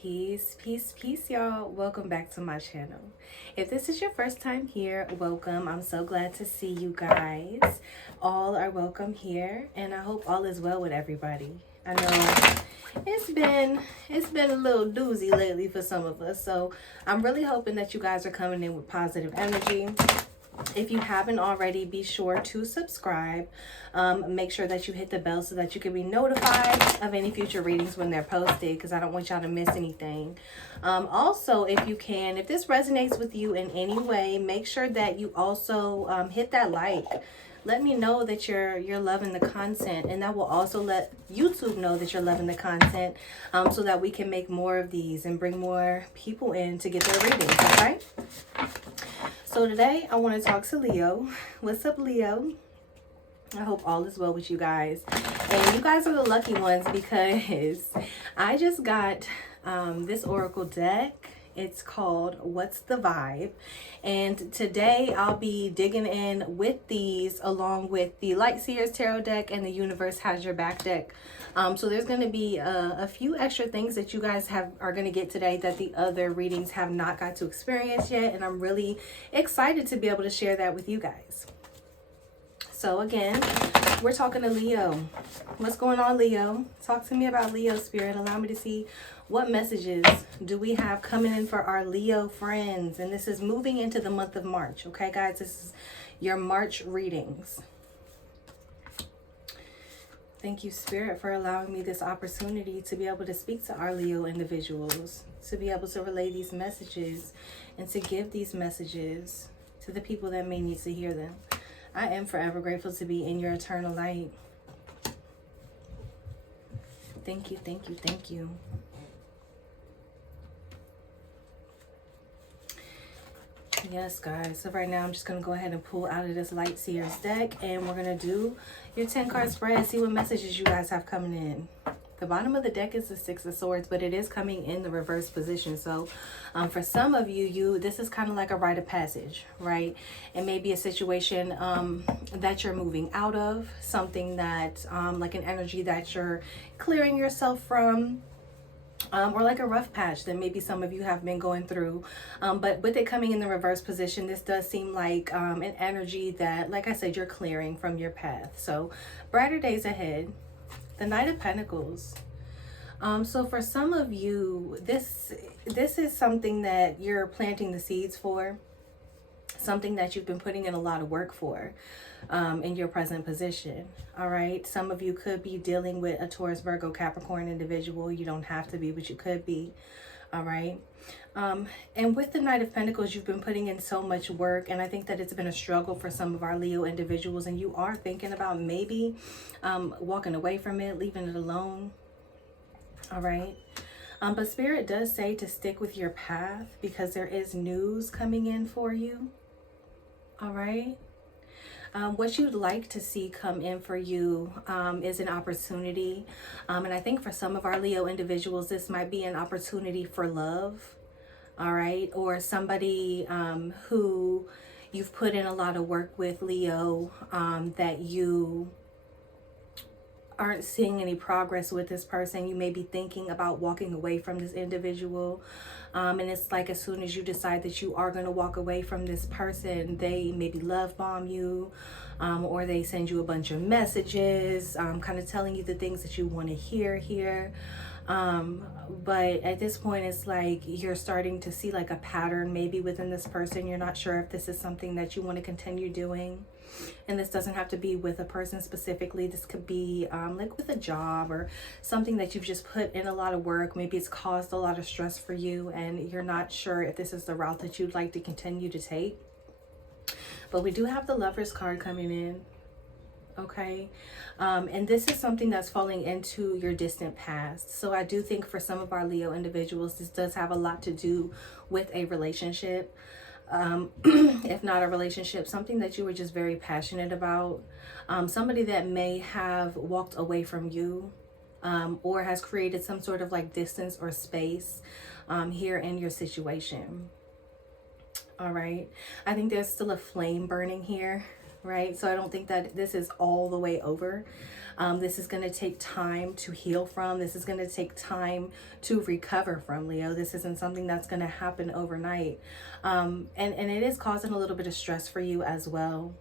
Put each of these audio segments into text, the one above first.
Peace, peace, peace, y'all. Welcome back to my channel. If this is your first time here, welcome. I'm so glad to see you guys. All are welcome here, and I hope all is well with everybody. I know it's been a little doozy lately for some of us, so I'm really hoping that you guys are coming in with positive energy. If you haven't already, be sure to subscribe. Make sure that you hit the bell so that you can be notified of any future readings when they're posted, because I don't want y'all to miss anything. Also, if you can, if this resonates with you in any way, make sure that you also hit that like. Let me know that you're loving the content, and that will also let YouTube know that you're loving the content, so that we can make more of these and bring more people in to get their readings. Okay. So today I want to talk to Leo. What's up, Leo? I hope all is well with you guys. And you guys are the lucky ones because I just got this oracle deck. It's called What's the Vibe? And today I'll be digging in with these along with the Light Seers Tarot deck and the Universe Has Your Back deck. So there's going to be a few extra things that you guys are going to get today that the other readings have not got to experience yet. And I'm really excited to be able to share that with you guys. So again, we're talking to Leo. What's going on, Leo? Talk to me about Leo, Spirit. Allow me to see what messages do we have coming in for our Leo friends. And this is moving into the month of March. Okay, guys, this is your March readings. Thank you, Spirit, for allowing me this opportunity to be able to speak to our Leo individuals, to be able to relay these messages and to give these messages to the people that may need to hear them. I am forever grateful to be in your eternal light. Thank you, thank you, thank you. Yes, guys. So right now I'm just going to go ahead and pull out of this Light Seers deck, and we're going to do your 10 card spread, see what messages you guys have coming in. The bottom of the deck is the Six of Swords, but it is coming in the reverse position. So for some of you, this is kind of like a rite of passage, right? It may be a situation that you're moving out of, something that like an energy that you're clearing yourself from, or like a rough patch that maybe some of you have been going through. But with it coming in the reverse position, this does seem like an energy that, like I said, you're clearing from your path. So brighter days ahead. The Knight of Pentacles. So for some of you, this is something that you're planting the seeds for, something that you've been putting in a lot of work for in your present position. All right. Some of you could be dealing with a Taurus, Virgo, Capricorn individual. You don't have to be, but you could be. All right. And with the Knight of Pentacles, you've been putting in so much work, and I think that it's been a struggle for some of our Leo individuals, and you are thinking about maybe walking away from it, leaving it alone. All right. But Spirit does say to stick with your path because there is news coming in for you. All right. What you'd like to see come in for you is an opportunity. And I think for some of our Leo individuals, this might be an opportunity for love. All right. Or somebody who you've put in a lot of work with, Leo, that you aren't seeing any progress with this person. You may be thinking about walking away from this individual. And it's like as soon as you decide that you are going to walk away from this person, they maybe love bomb you, or they send you a bunch of messages, kind of telling you the things that you want to hear here. But at this point, it's like you're starting to see like a pattern maybe within this person. You're not sure if this is something that you want to continue doing. And this doesn't have to be with a person specifically. This could be like with a job or something that you've just put in a lot of work. Maybe it's caused a lot of stress for you and you're not sure if this is the route that you'd like to continue to take. But we do have the Lovers card coming in. Okay. And this is something that's falling into your distant past. So I do think for some of our Leo individuals, this does have a lot to do with a relationship. If not a relationship, something that you were just very passionate about, somebody that may have walked away from you, or has created some sort of like distance or space here in your situation. All right. I think there's still a flame burning here. right? So I don't think that this is all the way over. This is going to take time to heal from. This is going to take time to recover from, Leo. This isn't something that's going to happen overnight. And it is causing a little bit of stress for you as well.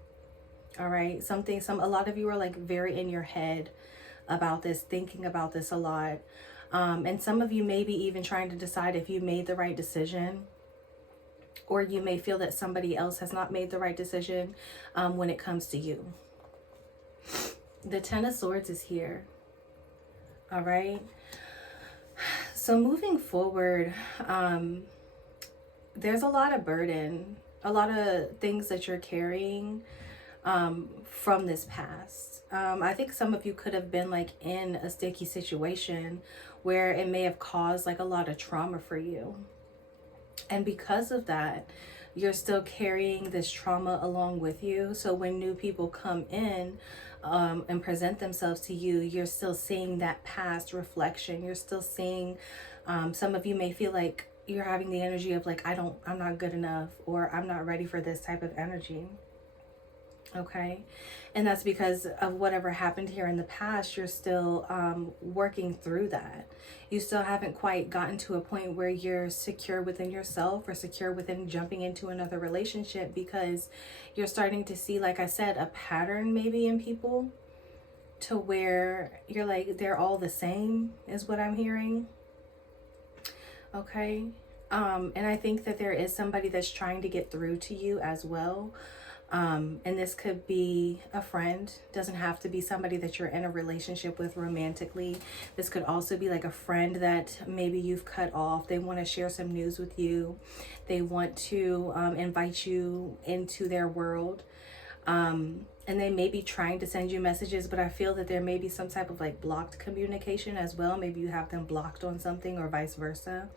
All right. A lot of you are like very in your head about this, thinking about this a lot. And some of you may be even trying to decide if you made the right decision, or you may feel that somebody else has not made the right decision when it comes to you. The Ten of Swords is here. All right. So moving forward, there's a lot of burden, a lot of things that you're carrying from this past. I think some of you could have been like in a sticky situation where it may have caused like a lot of trauma for you. And because of that, you're still carrying this trauma along with you. So when new people come in and present themselves to you, you're still seeing that past reflection. You're still seeing, some of you may feel like you're having the energy of like, I'm not good enough, or I'm not ready for this type of energy. Okay. And that's because of whatever happened here in the past. You're still working through that. You still haven't quite gotten to a point where you're secure within yourself or secure within jumping into another relationship, because you're starting to see, like I said, a pattern maybe in people to where you're like, they're all the same is what I'm hearing. Okay. And I think that there is somebody that's trying to get through to you as well. And this could be a friend, doesn't have to be somebody that you're in a relationship with romantically. This could also be like a friend that maybe you've cut off. They want to share some news with you. They want to invite you into their world. And they may be trying to send you messages, but I feel that there may be some type of like blocked communication as well. Maybe you have them blocked on something or vice versa.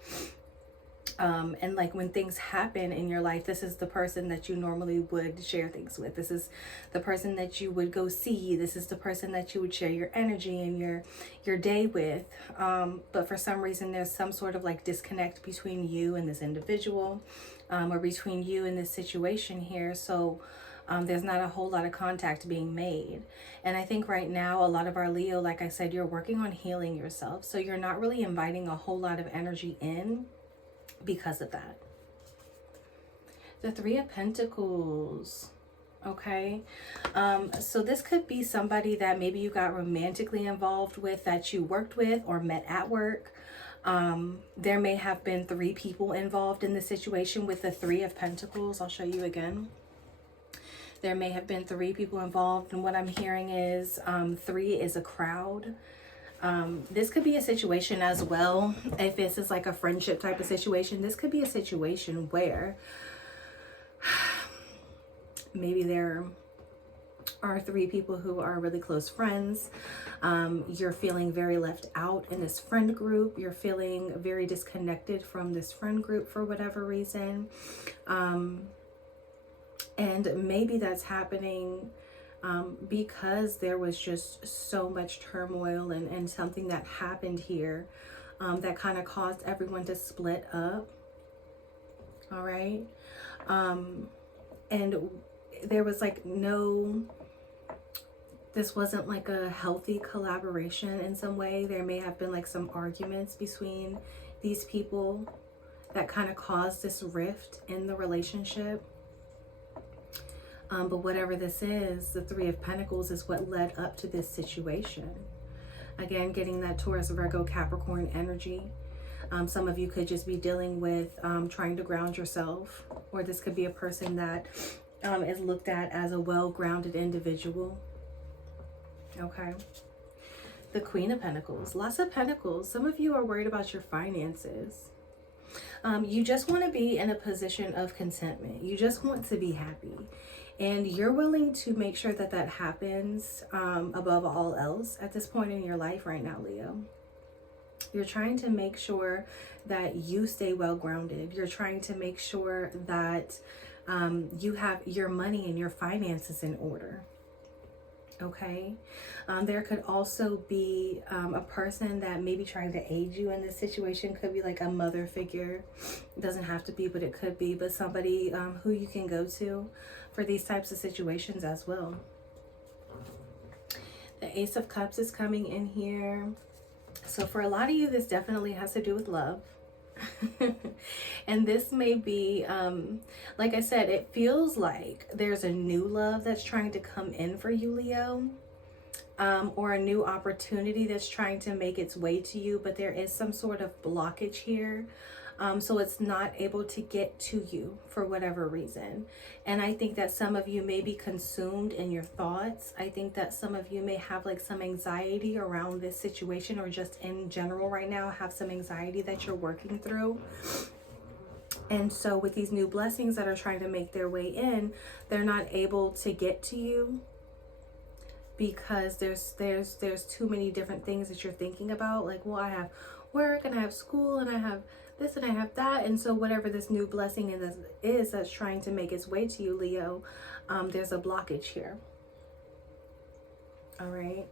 And like when things happen in your life, this is the person that you normally would share things with. This is the person that you would go see. This is the person that you would share your energy and your day with. But for some reason, there's some sort of like disconnect between you and this individual, or between you and this situation here. So there's not a whole lot of contact being made. And I think right now, a lot of our Leo, like I said, you're working on healing yourself. So you're not really inviting a whole lot of energy in because of that. The Three of Pentacles. Okay. So this could be somebody that maybe you got romantically involved with, that you worked with or met at work. There may have been 3 people involved in the situation with the Three of Pentacles. I'll show you again. There may have been 3 people involved, and what I'm hearing is 3 is a crowd. This could be a situation as well. If this is like a friendship type of situation, this could be a situation where maybe there are 3 people who are really close friends. You're feeling very left out in this friend group. You're feeling very disconnected from this friend group for whatever reason. And maybe that's happening because there was just so much turmoil and something that happened here that kind of caused everyone to split up. All right. And there was like this wasn't like a healthy collaboration in some way. There may have been like some arguments between these people that kind of caused this rift in the relationship. But whatever this is, the Three of Pentacles is what led up to this situation. Again, getting that Taurus, Virgo, Capricorn energy. Some of you could just be dealing with trying to ground yourself, or this could be a person that is looked at as a well-grounded individual. Okay. The Queen of Pentacles, lots of Pentacles. Some of you are worried about your finances. You just want to be in a position of contentment. You just want to be happy. And you're willing to make sure that that happens above all else at this point in your life right now, Leo. You're trying to make sure that you stay well grounded. You're trying to make sure that you have your money and your finances in order. Okay. There could also be a person that may be trying to aid you in this situation. Could be like a mother figure. It doesn't have to be, but it could be. But somebody who you can go to for these types of situations as well. The Ace of Cups is coming in here. So for a lot of you, this definitely has to do with love. And this may be, like I said, it feels like there's a new love that's trying to come in for you, Leo. Or a new opportunity that's trying to make its way to you, but there is some sort of blockage here. So it's not able to get to you for whatever reason. And I think that some of you may be consumed in your thoughts. I think that some of you may have like some anxiety around this situation, or just in general right now have some anxiety that you're working through. And so with these new blessings that are trying to make their way in, they're not able to get to you because there's too many different things that you're thinking about. Like, well, I have work and I have school and I have this and I have that. And so whatever this new blessing is that's trying to make its way to you, Leo, there's a blockage here. All right.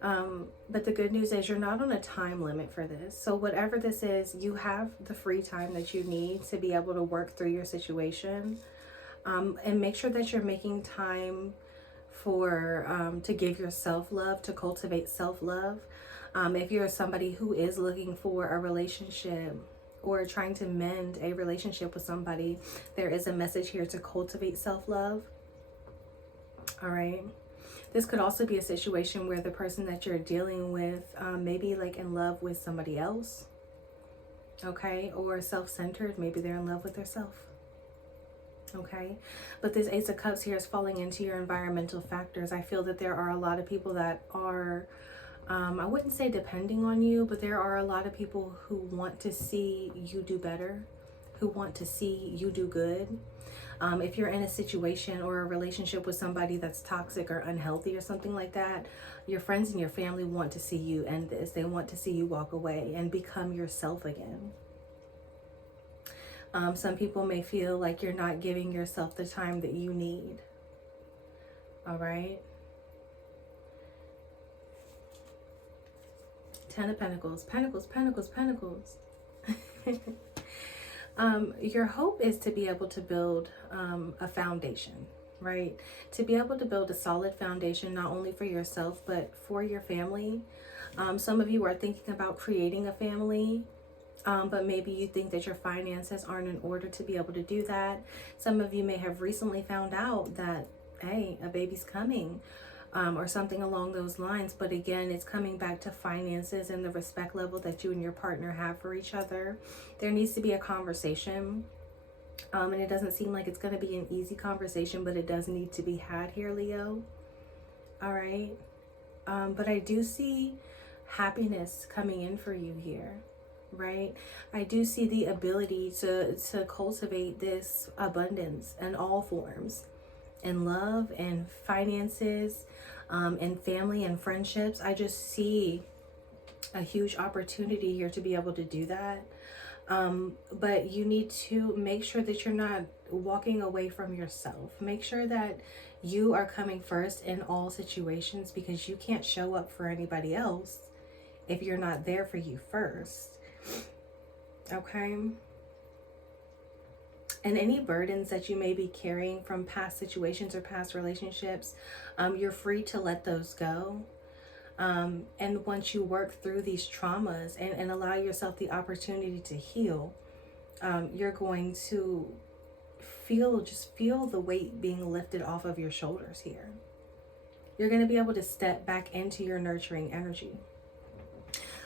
But the good news is you're not on a time limit for this. So whatever this is, you have the free time that you need to be able to work through your situation. And make sure that you're making time for to give yourself love, to cultivate self-love. If you're somebody who is looking for a relationship or trying to mend a relationship with somebody, there is a message here to cultivate self-love. All right. This could also be a situation where the person that you're dealing with maybe like in love with somebody else. Okay. Or self-centered. Maybe they're in love with themselves. Okay. But this Ace of Cups here is falling into your environmental factors. I feel that there are a lot of people that are I wouldn't say depending on you, but there are a lot of people who want to see you do better, who want to see you do good. If you're in a situation or a relationship with somebody that's toxic or unhealthy or something like that, your friends and your family want to see you end this. They want to see you walk away and become yourself again. Some people may feel like you're not giving yourself the time that you need. All right. 10 of Pentacles, Pentacles, Pentacles, Pentacles. Your hope is to be able to build a foundation, right? To be able to build a solid foundation, not only for yourself, but for your family. Some of you are thinking about creating a family, but maybe you think that your finances aren't in order to be able to do that. Some of you may have recently found out that, hey, a baby's coming. Or something along those lines. But again, it's coming back to finances and the respect level that you and your partner have for each other. There needs to be a conversation. And it doesn't seem like it's going to be an easy conversation, but it does need to be had here, Leo. All right. But I do see happiness coming in for you here, right? I do see the ability to cultivate this abundance in all forms. In love and finances, and family and friendships. I just see a huge opportunity here to be able to do that. But you need to make sure that you're not walking away from yourself. Make sure that you are coming first in all situations, because you can't show up for anybody else if you're not there for you first. Okay? And any burdens that you may be carrying from past situations or past relationships, you're free to let those go. And once you work through these traumas and allow yourself the opportunity to heal, you're going to feel the weight being lifted off of your shoulders here. You're going to be able to step back into your nurturing energy.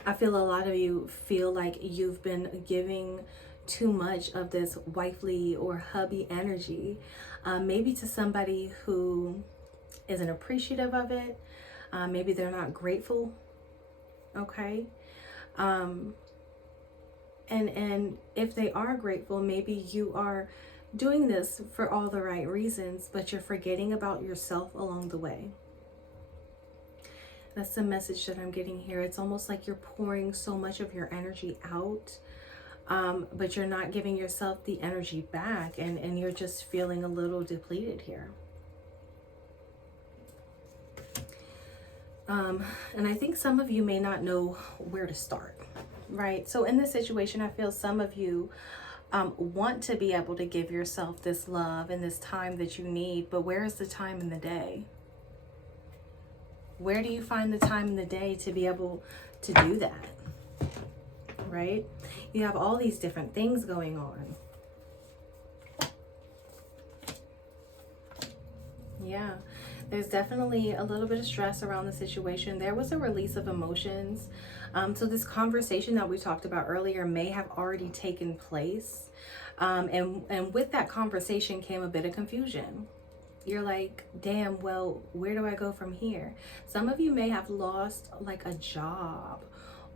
I feel a lot of you feel like you've been giving too much of this wifely or hubby energy, maybe to somebody who isn't appreciative of it. Maybe they're not grateful. Okay. And if they are grateful, maybe you are doing this for all the right reasons, but you're forgetting about yourself along the way. That's the message that I'm getting here. It's almost like you're pouring so much of your energy out, but you're not giving yourself the energy back, and you're just feeling a little depleted here. And I think some of you may not know where to start, right? So in this situation, I feel some of you want to be able to give yourself this love and this time that you need, but where is the time in the day? Where do you find the time in the day to be able to do that, right? You have all these different things going on. Yeah, there's definitely a little bit of stress around the situation. There was a release of emotions. So this conversation that we talked about earlier may have already taken place. And with that conversation came a bit of confusion. You're like, damn, well, where do I go from here? Some of you may have lost like a job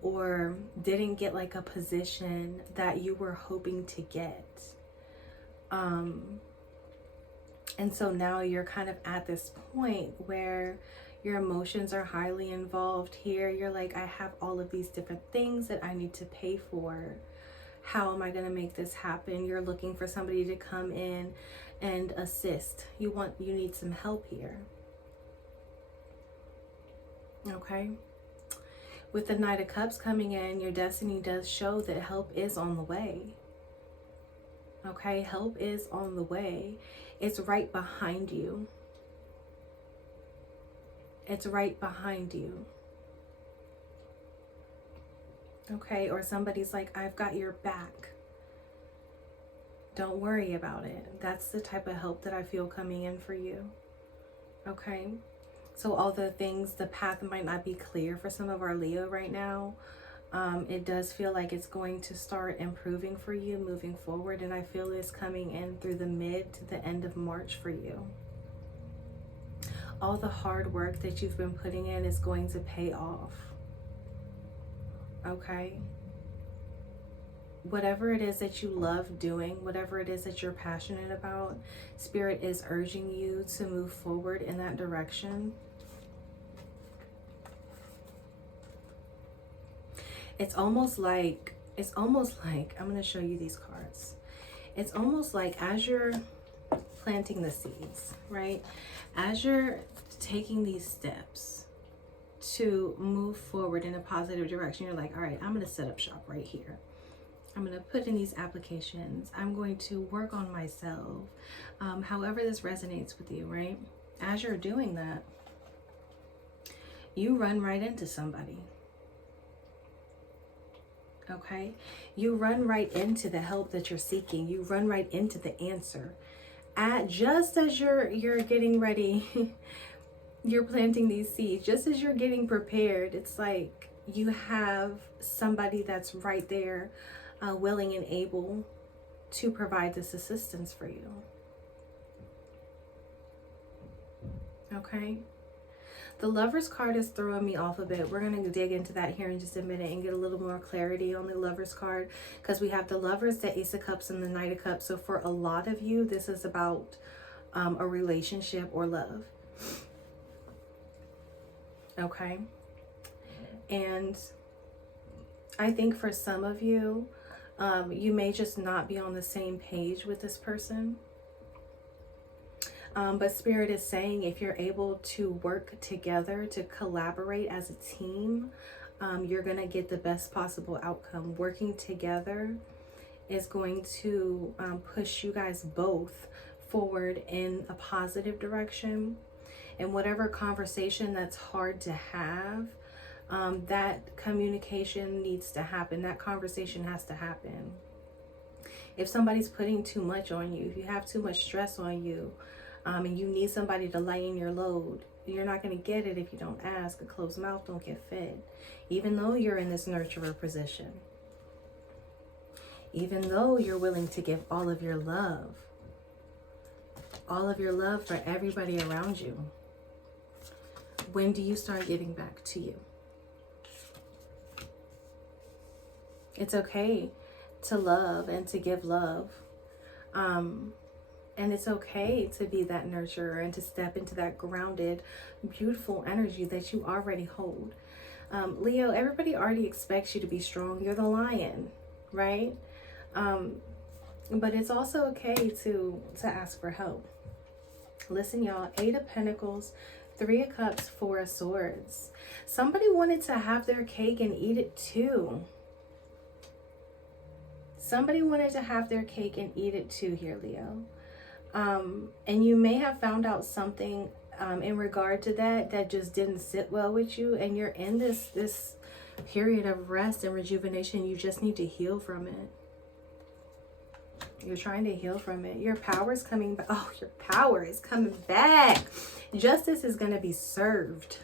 or didn't get like a position that you were hoping to get. And so now you're kind of at this point where your emotions are highly involved here. You're like, I have all of these different things that I need to pay for. How am I going to make this happen? You're looking for somebody to come in and assist. You need some help here. Okay. With the Knight of Cups coming in, your destiny does show that help is on the way. Okay, help is on the way. It's right behind you. It's right behind you. Okay, or somebody's like, I've got your back. Don't worry about it. That's the type of help that I feel coming in for you. Okay, so all the things, the path might not be clear for some of our Leo right now. It does feel like it's going to start improving for you moving forward. And I feel this coming in through the mid to the end of March for you. All the hard work that you've been putting in is going to pay off. Okay? Whatever it is that you love doing, whatever it is that you're passionate about, Spirit is urging you to move forward in that direction. It's almost like, I'm going to show you these cards. It's almost like as you're planting the seeds, right? As you're taking these steps to move forward in a positive direction, you're like, all right, I'm going to set up shop right here. I'm going to put in these applications. I'm going to work on myself. However this resonates with you, right? As you're doing that, you run right into somebody. Okay, you run right into the help that you're seeking. You run right into the answer. Just as you're getting ready, you're planting these seeds. Just as you're getting prepared, it's like you have somebody that's right there, willing and able to provide this assistance for you. Okay. The Lover's card is throwing me off a bit. We're going to dig into that here in just a minute and get a little more clarity on the Lover's card, because we have the Lovers, the Ace of Cups, and the Knight of Cups. So for a lot of you, this is about a relationship or love. Okay. And I think for some of you, you may just not be on the same page with this person. But Spirit is saying if you're able to work together, to collaborate as a team, you're going to get the best possible outcome. Working together is going to push you guys both forward in a positive direction. And whatever conversation that's hard to have, that communication needs to happen. That conversation has to happen. If somebody's putting too much on you, if you have too much stress on you, and you need somebody to lighten your load, you're not going to get it if you don't ask. A closed mouth don't get fed. Even though you're in this nurturer position, even though you're willing to give all of your love for everybody around you, when do you start giving back to you? It's okay to love and to give love. And it's okay to be that nurturer and to step into that grounded, beautiful energy that you already hold. Leo, everybody already expects you to be strong. You're the lion, right? But it's also okay to ask for help. Listen, y'all, 8 of Pentacles, Three of Cups, Four of Swords. Somebody wanted to have their cake and eat it too. Somebody wanted to have their cake and eat it too here, Leo. And you may have found out something in regard to that just didn't sit well with you, and you're in this period of rest and rejuvenation. You just need to heal from it. You're trying to heal from it. Your power is coming back. Oh, your power is coming back. Justice is going to be served.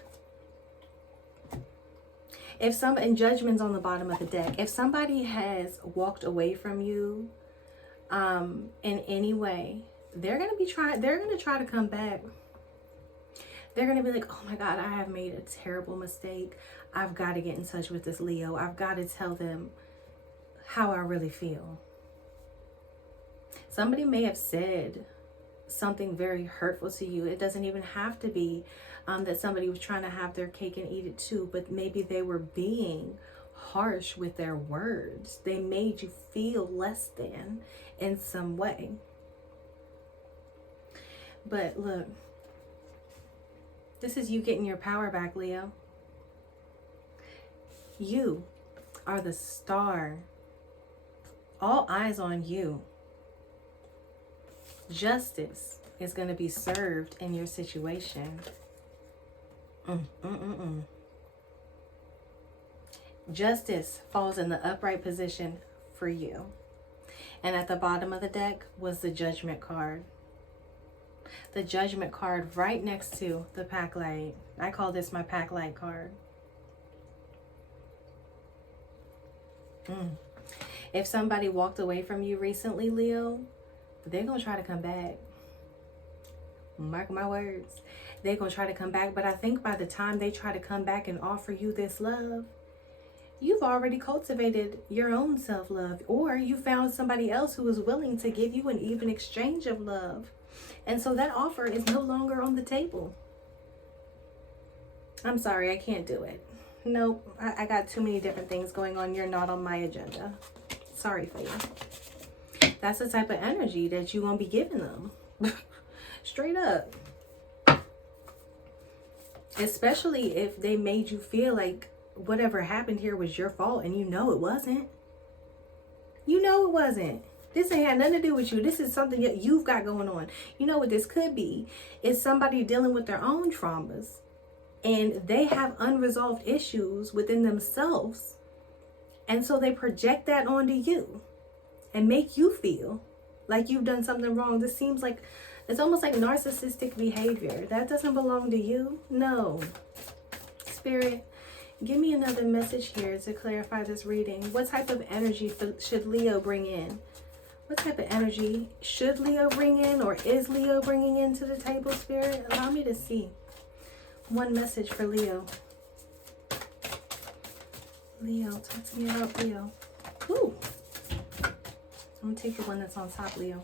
And judgment's on the bottom of the deck. If somebody has walked away from you in any way, they're going to try to come back. They're going to be like, oh my God, I have made a terrible mistake. I've got to get in touch with this Leo. I've got to tell them how I really feel. Somebody may have said something very hurtful to you. It doesn't even have to be that somebody was trying to have their cake and eat it too, but maybe they were being harsh with their words. They made you feel less than in some way. But look, this is you getting your power back, Leo. You are the star. All eyes on you. Justice is going to be served in your situation. Justice falls in the upright position for you. And at the bottom of the deck was the Judgment card. The Judgment card right next to the Pack Light. I call this my Pack Light card. If somebody walked away from you recently, Leo, they're going to try to come back. Mark my words. They're going to try to come back. But I think by the time they try to come back and offer you this love, you've already cultivated your own self-love. Or you found somebody else who is willing to give you an even exchange of love. And so that offer is no longer on the table. I'm sorry, I can't do it. Nope, I got too many different things going on. You're not on my agenda. Sorry for you. That's the type of energy that you're going to be giving them. Straight up. Especially if they made you feel like whatever happened here was your fault and you know it wasn't. You know it wasn't. This ain't had nothing to do with you. This is something that you've got going on. You know what this could be? Is somebody dealing with their own traumas and they have unresolved issues within themselves. And so they project that onto you and make you feel like you've done something wrong. This seems like, it's almost like narcissistic behavior. That doesn't belong to you. No. Spirit, give me another message here to clarify this reading. What type of energy should Leo bring in? What type of energy should Leo bring in, or is Leo bringing into the table, Spirit? Allow me to see. One message for Leo. Leo, talk to me about Leo. Ooh. I'm going to take the one that's on top, Leo.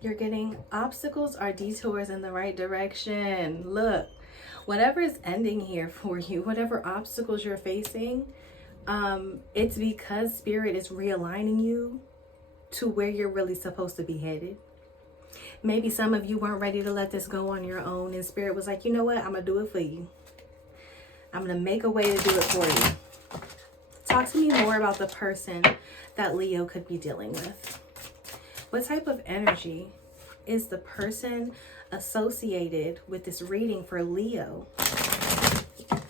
You're getting obstacles or detours in the right direction. Look, whatever is ending here for you, whatever obstacles you're facing, it's because Spirit is realigning you to where you're really supposed to be headed. Maybe some of you weren't ready to let this go on your own, and Spirit was like, you know what? I'm going to do it for you. I'm going to make a way to do it for you. Talk to me more about the person that Leo could be dealing with. What type of energy is the person associated with this reading for Leo?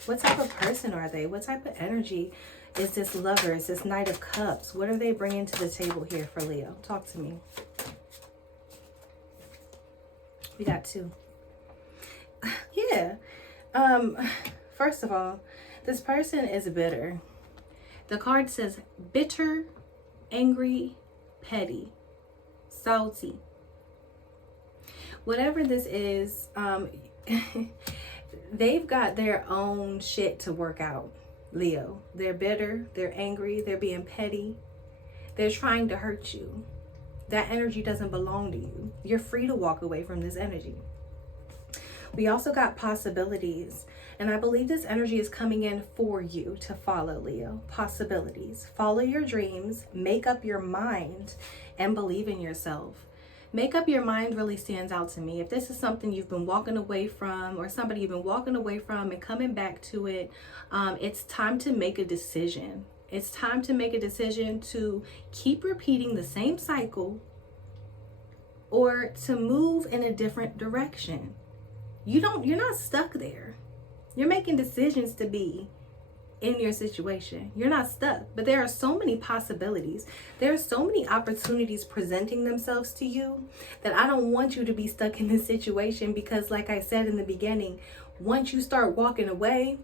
What type of person are they? What type of energy is this lover? Is this Knight of Cups? What are they bringing to the table here for Leo? Talk to me. We got two. Yeah. First of all, this person is bitter. The card says bitter, angry, petty, salty. Whatever this is, they've got their own shit to work out, Leo. They're bitter, they're angry, they're being petty. They're trying to hurt you. That energy doesn't belong to you. You're free to walk away from this energy. We also got possibilities. And I believe this energy is coming in for you to follow, Leo. Possibilities. Follow your dreams. Make up your mind. And believe in yourself. Make up your mind really stands out to me. If this is something you've been walking away from, or somebody you've been walking away from and coming back to it, it's time to make a decision. It's time to make a decision to keep repeating the same cycle or to move in a different direction. You're not stuck there. You're making decisions to be in your situation. You're not stuck, but there are so many possibilities. There are so many opportunities presenting themselves to you that I don't want you to be stuck in this situation, because like I said in the beginning, once you start walking away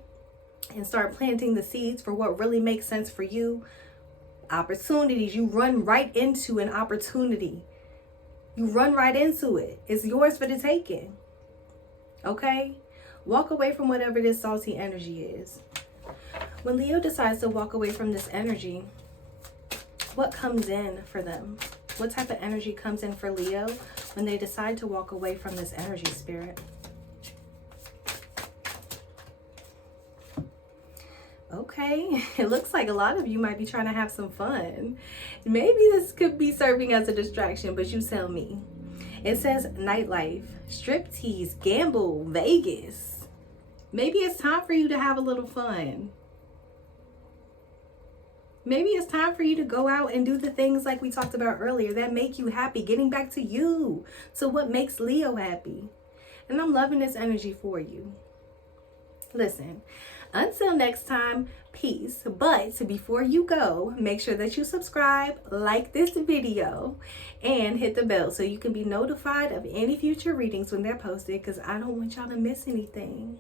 and start planting the seeds for what really makes sense for you, opportunities, you run right into an opportunity. You run right into it. It's yours for the taking. Okay? Walk away from whatever this salty energy is. When Leo decides to walk away from this energy, what comes in for them? What type of energy comes in for Leo when they decide to walk away from this energy, Spirit? Okay, it looks like a lot of you might be trying to have some fun. Maybe this could be serving as a distraction, but you tell me. It says nightlife, striptease, gamble, Vegas. Maybe it's time for you to have a little fun. Maybe it's time for you to go out and do the things like we talked about earlier that make you happy, getting back to you. So what makes Leo happy? And I'm loving this energy for you. Listen, until next time, peace. But before you go, make sure that you subscribe, like this video, and hit the bell so you can be notified of any future readings when they're posted, because I don't want y'all to miss anything.